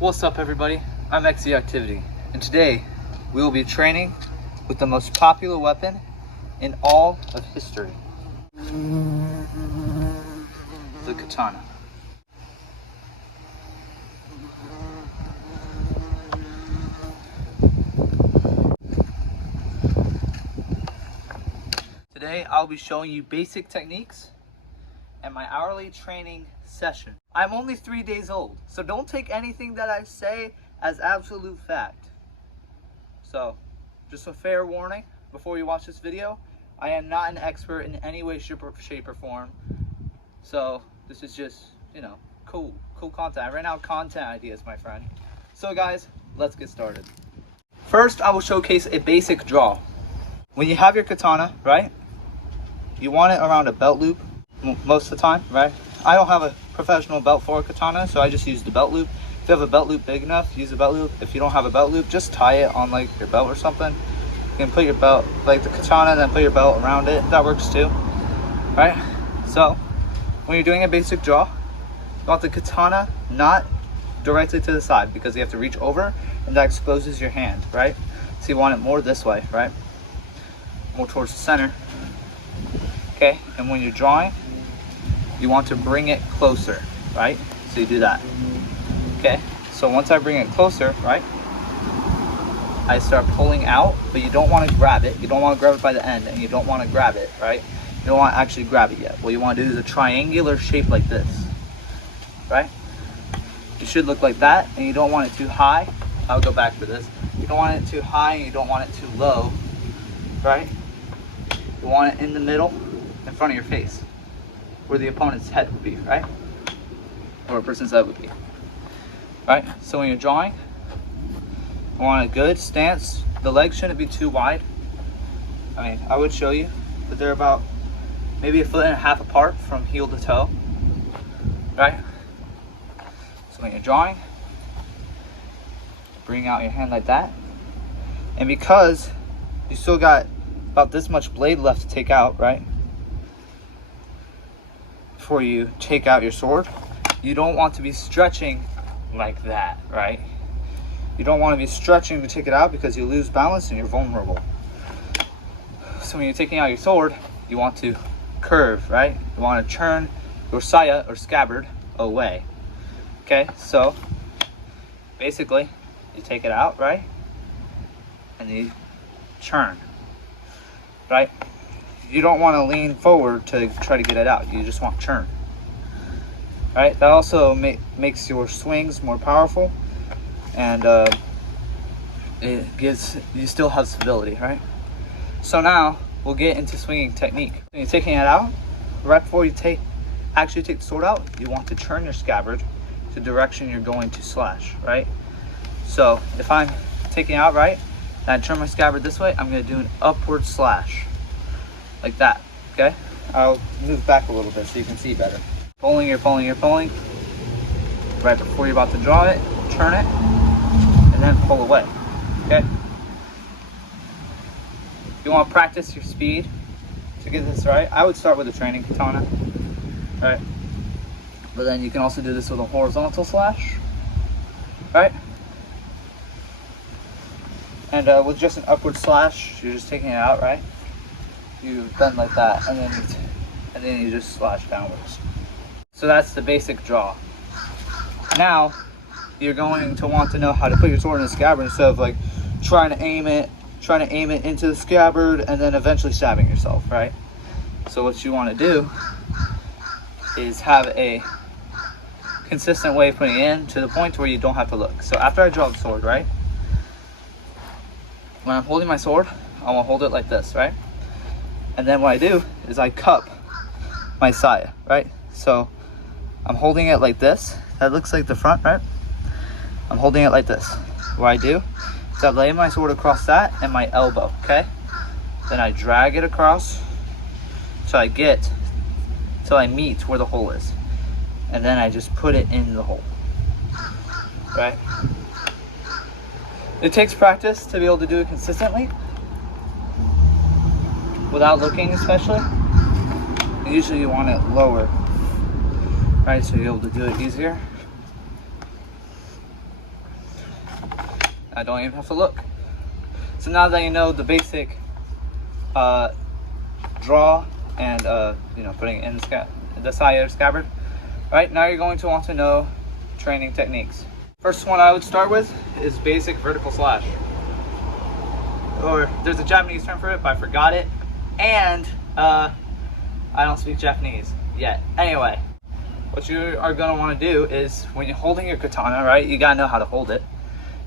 What's up everybody, I'm XZ Activity, and today we will be training with the most popular weapon in all of history, the katana. Today I'll be showing you basic techniques and my hourly training session. I'm only 3 days old, so don't take anything that I say as absolute fact. So, just a fair warning before you watch this video, I am not an expert in any way, shape, or form. So, this is just, cool content. I ran out of content ideas, my friend. So guys, let's get started. First, I will showcase a basic draw. When you have your katana, right, you want it around a belt loop most of the time, right? I don't have a professional belt for a katana, so I just use the belt loop. If you have a belt loop big enough, use a belt loop. If you don't have a belt loop, just tie it on like your belt or something. You can put your belt, like the katana, and then put your belt around it. That works too, right? So when you're doing a basic draw, you want the katana not directly to the side because you have to reach over and that exposes your hand, right? So you want it more this way, right? More towards the center. Okay, and when you're drawing, you want to bring it closer, right? So you do that. Okay, so once I bring it closer, right, I start pulling out, but you don't want to grab it. You don't want to grab it by the end, and you don't want to grab it, right? You don't want to actually grab it yet. What you want to do is a triangular shape like this, right? It should look like that, and you don't want it too high. I'll go back for this. You don't want it too high, and you don't want it too low, right? You want it in the middle, in front of your face, where the opponent's head would be, right? Or a person's head would be, right? So when you're drawing, you want a good stance. The legs shouldn't be too wide. I mean, I would show you, but they're about maybe 1.5 feet apart from heel to toe, right? So when you're drawing, bring out your hand like that. And because you still got about this much blade left to take out, right? Before you take out your sword, you don't want to be stretching like that, right? You don't want to be stretching to take it out because you lose balance and you're vulnerable. So when you're taking out your sword, you want to curve, right? You want to turn your saya or scabbard away. Okay, so basically you take it out, right? And you turn, right? You don't want to lean forward to try to get it out. You just want to turn, right? That also makes your swings more powerful, and it gives you still have stability, right? So now we'll get into swinging technique. When you're taking it out, right before you actually take the sword out, you want to turn your scabbard to the direction you're going to slash, right? So if I'm taking it out, right, and I turn my scabbard this way, I'm going to do an upward slash. Like that, okay? I'll move back a little bit so you can see better. Pulling, you're pulling. Right before you're about to draw it, turn it, and then pull away, okay? If you want to practice your speed to get this right, I would start with a training katana, right? But then you can also do this with a horizontal slash, right? And with just an upward slash, you're just taking it out, right? You bend like that, and then you just slash downwards. So that's the basic draw. Now you're going to want to know how to put your sword in the scabbard instead of like trying to aim it into the scabbard and then eventually stabbing yourself, right? So what you want to do is have a consistent way of putting it in to the point where you don't have to look. So after I draw the sword, right, when I'm holding my sword, I want to hold it like this, right? And then what I do is I cup my saya, right? So I'm holding it like this. That looks like the front, right? I'm holding it like this. What I do is I lay my sword across that and my elbow, okay? Then I drag it across till I meet where the hole is. And then I just put it in the hole, right? It takes practice to be able to do it consistently, without looking especially. Usually you want it lower, right, so you're able to do it easier. I don't even have to look. So now that you know the basic draw and putting it in the side of the scabbard, right? Now you're going to want to know training techniques. First one I would start with is basic vertical slash. Or there's a Japanese term for it, but I forgot it. And I don't speak Japanese yet. Anyway, what you are gonna want to do is when you're holding your katana, right? You gotta know how to hold it.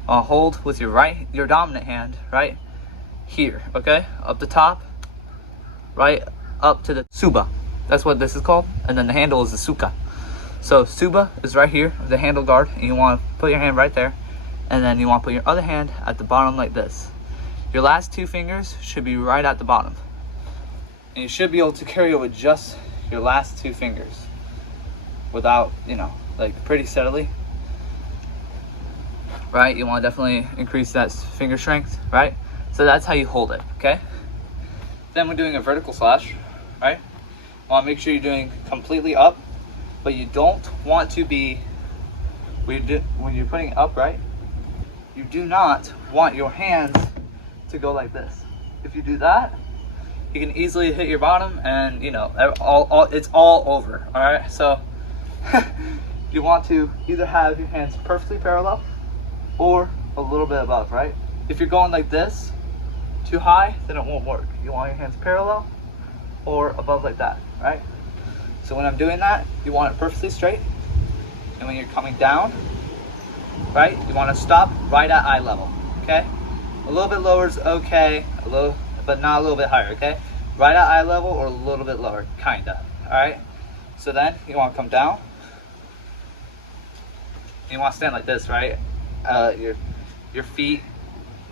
Hold with your dominant hand, right here, okay, up the top, right up to the tsuba. That's what this is called, and then the handle is the suka. So tsuba is right here, the handle guard, and you want to put your hand right there, and then you want to put your other hand at the bottom like this. Your last two fingers should be right at the bottom, and you should be able to carry it with just your last two fingers, without, like pretty steadily. Right, you want to definitely increase that finger strength, right? So that's how you hold it, okay? Then we're doing a vertical slash, right? You want to make sure you're doing completely up, but you don't want to be, when you're putting it up, right? You do not want your hands to go like this. If you do that, you can easily hit your bottom, and it's all over, all right? So you want to either have your hands perfectly parallel or a little bit above, right? If you're going like this, too high, then it won't work. You want your hands parallel or above like that, right? So when I'm doing that, you want it perfectly straight. And when you're coming down, right, you want to stop right at eye level, okay? A little bit lower is okay, but not a little bit higher, okay? Right at eye level or a little bit lower, kinda, all right? So then you want to come down. You want to stand like this, right? Your feet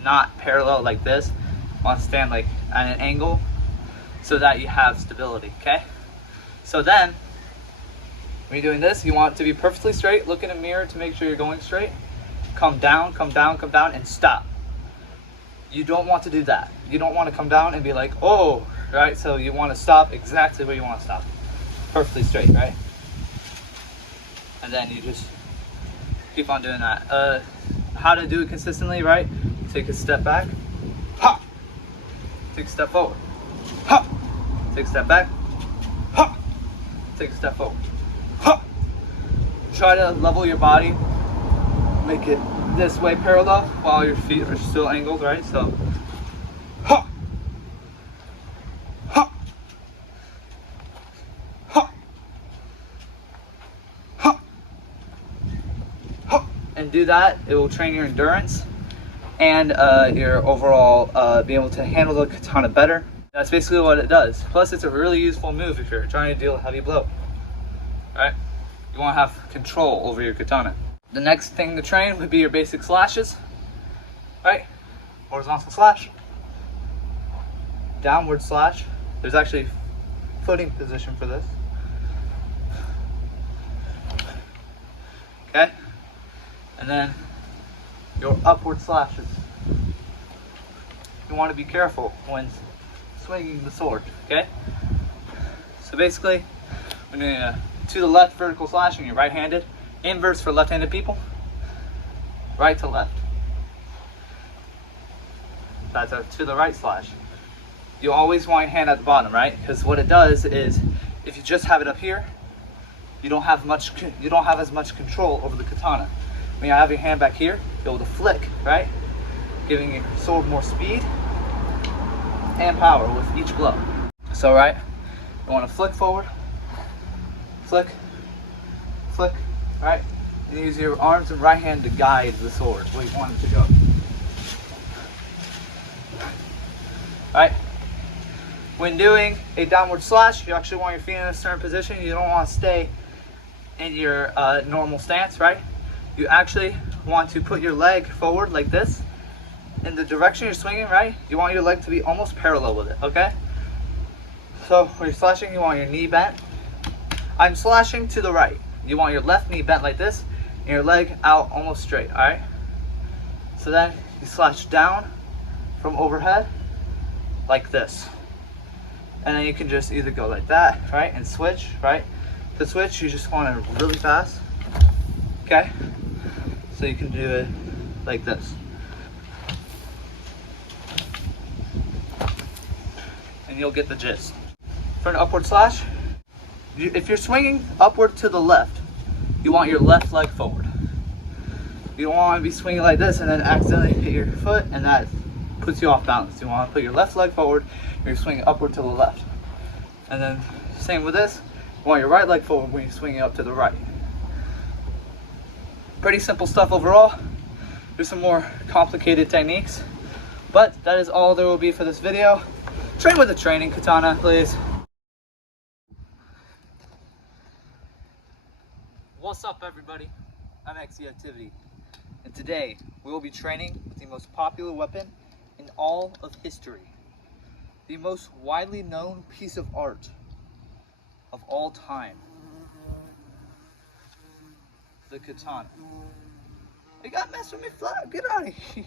not parallel like this. You want to stand like at an angle so that you have stability, okay? So then when you're doing this, you want it to be perfectly straight. Look in a mirror to make sure you're going straight. Come down, and stop. You don't want to do that. You don't want to come down and be like, oh, right? So you want to stop exactly where you want to stop. Perfectly straight, right? And then you just keep on doing that. How to do it consistently, right? Take a step back, ha! Take a step forward, ha! Take a step back, ha! Take a step forward, ha! Try to level your body, make it this way parallel while your feet are still angled, right? So, ha! Ha! Ha! Ha! Ha! And do that. It will train your endurance and your overall being able to handle the katana better. That's basically what it does. Plus, it's a really useful move if you're trying to deal a heavy blow. Right? You want to have control over your katana. The next thing to train would be your basic slashes. Right? Horizontal slash, downward slash. There's actually footing position for this. Okay? And then your upward slashes. You want to be careful when swinging the sword, okay? So basically, we're doing a to the left vertical slash when you're right-handed, inverse for left-handed people, right to left. That's a to the right slash. You always want your hand at the bottom, right? Because what it does is, if you just have it up here, you don't have as much control over the katana. When you have your hand back here, you're able to flick, right? Giving your sword more speed and power with each blow. So, right, you want to flick forward, flick, flick, right? And use your arms and right hand to guide the sword where you want it to go. Right? When doing a downward slash, you actually want your feet in a certain position. You don't want to stay in your normal stance, right? You actually want to put your leg forward like this in the direction you're swinging, right? You want your leg to be almost parallel with it, okay? So when you're slashing, you want your knee bent. I'm slashing to the right. You want your left knee bent like this and your leg out almost straight, all right? So then you slash down from overhead like this. And then you can just either go like that, right? And switch, right? To switch, you just want to really fast, okay? So you can do it like this. and you'll get the gist. For an upward slash, if you're swinging upward to the left, you want your left leg forward. You don't want to be swinging like this and then accidentally hit your foot, and that puts you off balance. You want to put your left leg forward, and you're swinging upward to the left. And then same with this, you want your right leg forward when you're swinging up to the right. Pretty simple stuff overall. There's some more complicated techniques, but that is all there will be for this video. Train with a training katana, please. What's up, everybody? I'm XE Activity, and today we will be training with the most popular weapon in all of history, the most widely known piece of art of all time, the katana. You gotta mess with me, flag. Get out of here.